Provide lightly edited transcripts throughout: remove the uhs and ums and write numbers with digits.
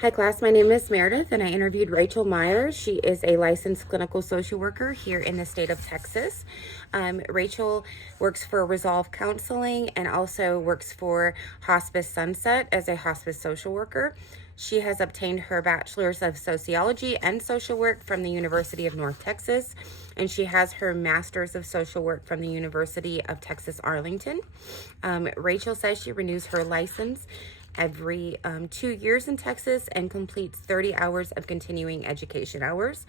Hi class, my name is Meredith and I interviewed Rachel Myers. She is a licensed clinical social worker here in the state of Texas. Rachel works for Resolve Counseling and also works for Hospice Sunset as a hospice social worker. She has obtained her bachelor's of sociology and social work from the University of North Texas, and she has her master's of social work from the University of Texas Arlington. Rachel says she renews her license every 2 years in Texas and completes 30 hours of continuing education hours.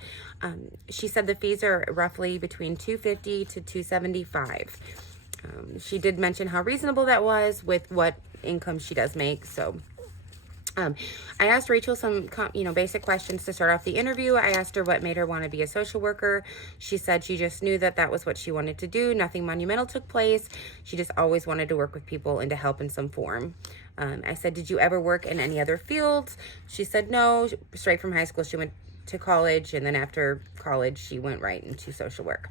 She said the fees are roughly between $250 to $275. She did mention how reasonable that was with what income she does make. I asked Rachel some, basic questions to start off the interview. I asked her what made her want to be a social worker. She said she just knew that that was what she wanted to do. Nothing monumental took place. She just always wanted to work with people and to help in some form. I said, did you ever work in any other fields? She said no. Straight from high school, she went to college, and then after college, she went right into social work.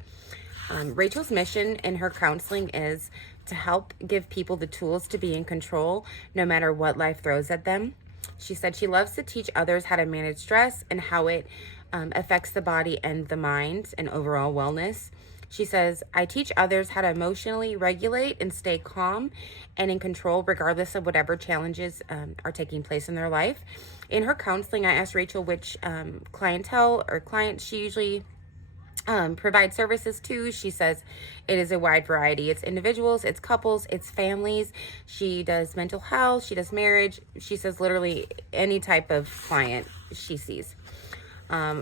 Rachel's mission in her counseling is to help give people the tools to be in control no matter what life throws at them. She said she loves to teach others how to manage stress and how it affects the body and the mind and overall wellness. She says, I teach others how to emotionally regulate and stay calm and in control regardless of whatever challenges are taking place in their life. In her counseling, I asked Rachel which clientele or clients she usually provide services to. She says it is a wide variety. It's individuals, it's couples, it's families. She does mental health, she does marriage. She says literally any type of client she sees.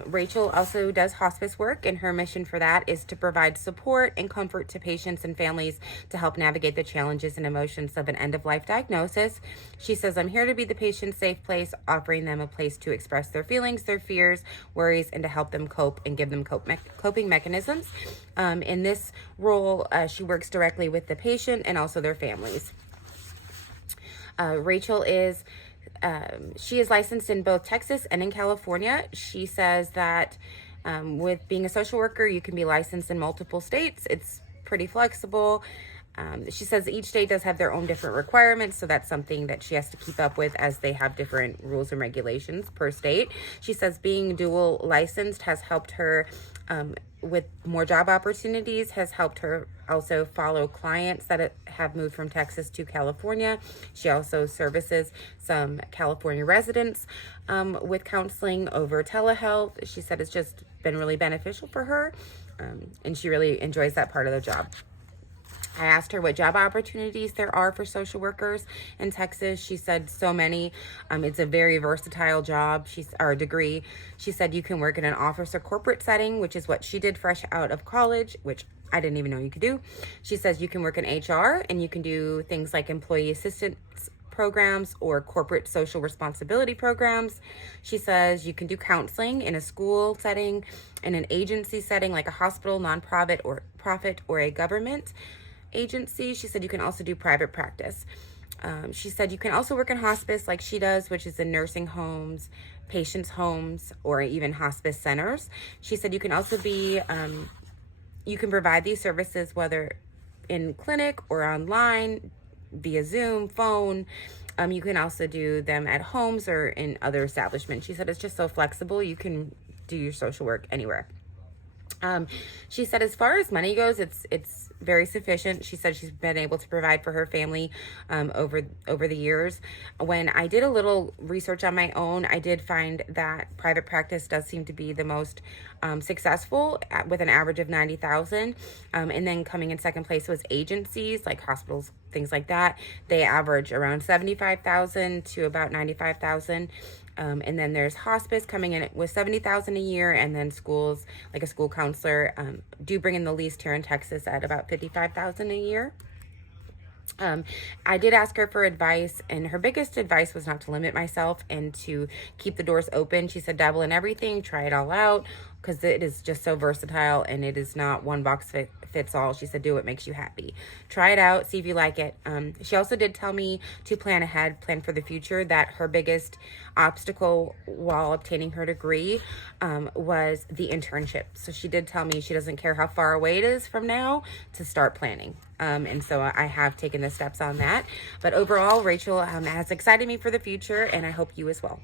Rachel also does hospice work, and her mission for that is to provide support and comfort to patients and families to help navigate the challenges and emotions of an end-of-life diagnosis. She says, I'm here to be the patient's safe place, offering them a place to express their feelings, their fears, worries, and to help them cope and give them coping mechanisms. In this role, she works directly with the patient and also their families. Rachel is she is licensed in both Texas and in California. She says that with being a social worker, you can be licensed in multiple states. It's pretty flexible. She says each state does have their own different requirements, so that's something that she has to keep up with as they have different rules and regulations per state. She says being dual licensed has helped her with more job opportunities, has helped her also follow clients that have moved from Texas to California. She also services some California residents with counseling over telehealth. She said it's just been really beneficial for her, and she really enjoys that part of the job. I asked her what job opportunities there are for social workers in Texas. She said so many. It's a very versatile job, or degree. She said you can work in an office or corporate setting, which is what she did fresh out of college, which I didn't even know you could do. She says you can work in HR, and you can do things like employee assistance programs or corporate social responsibility programs. She says you can do counseling in a school setting, in an agency setting like a hospital, nonprofit or a government agency. She said you can also do private practice. She said you can also work in hospice like she does, which is in nursing homes, patients' homes, or even hospice centers. She said you can also be, you can provide these services whether in clinic or online, via Zoom, phone. You can also do them at homes or in other establishments. She said it's just so flexible. You can do your social work anywhere. She said as far as money goes, it's very sufficient. She said she's been able to provide for her family over the years. When I did a little research on my own, I did find that private practice does seem to be the most successful with an average of $90,000. And then coming in second place was agencies like hospitals, things like that. They average around $75,000 to about $95,000. And then there's hospice coming in with $70,000 a year, and then schools, like a school counselor, do bring in the least here in Texas at about $55,000 a year. I did ask her for advice, and her biggest advice was not to limit myself and to keep the doors open. She said dabble in everything, try it all out, because it is just so versatile and it is not one box fits all. She said do what makes you happy. Try it out, see if you like it. She also did tell me to plan ahead, plan for the future, that her biggest obstacle while obtaining her degree was the internship. So she did tell me she doesn't care how far away it is from now to start planning. And so I have taken the steps on that. But overall, Rachel has excited me for the future, and I hope you as well.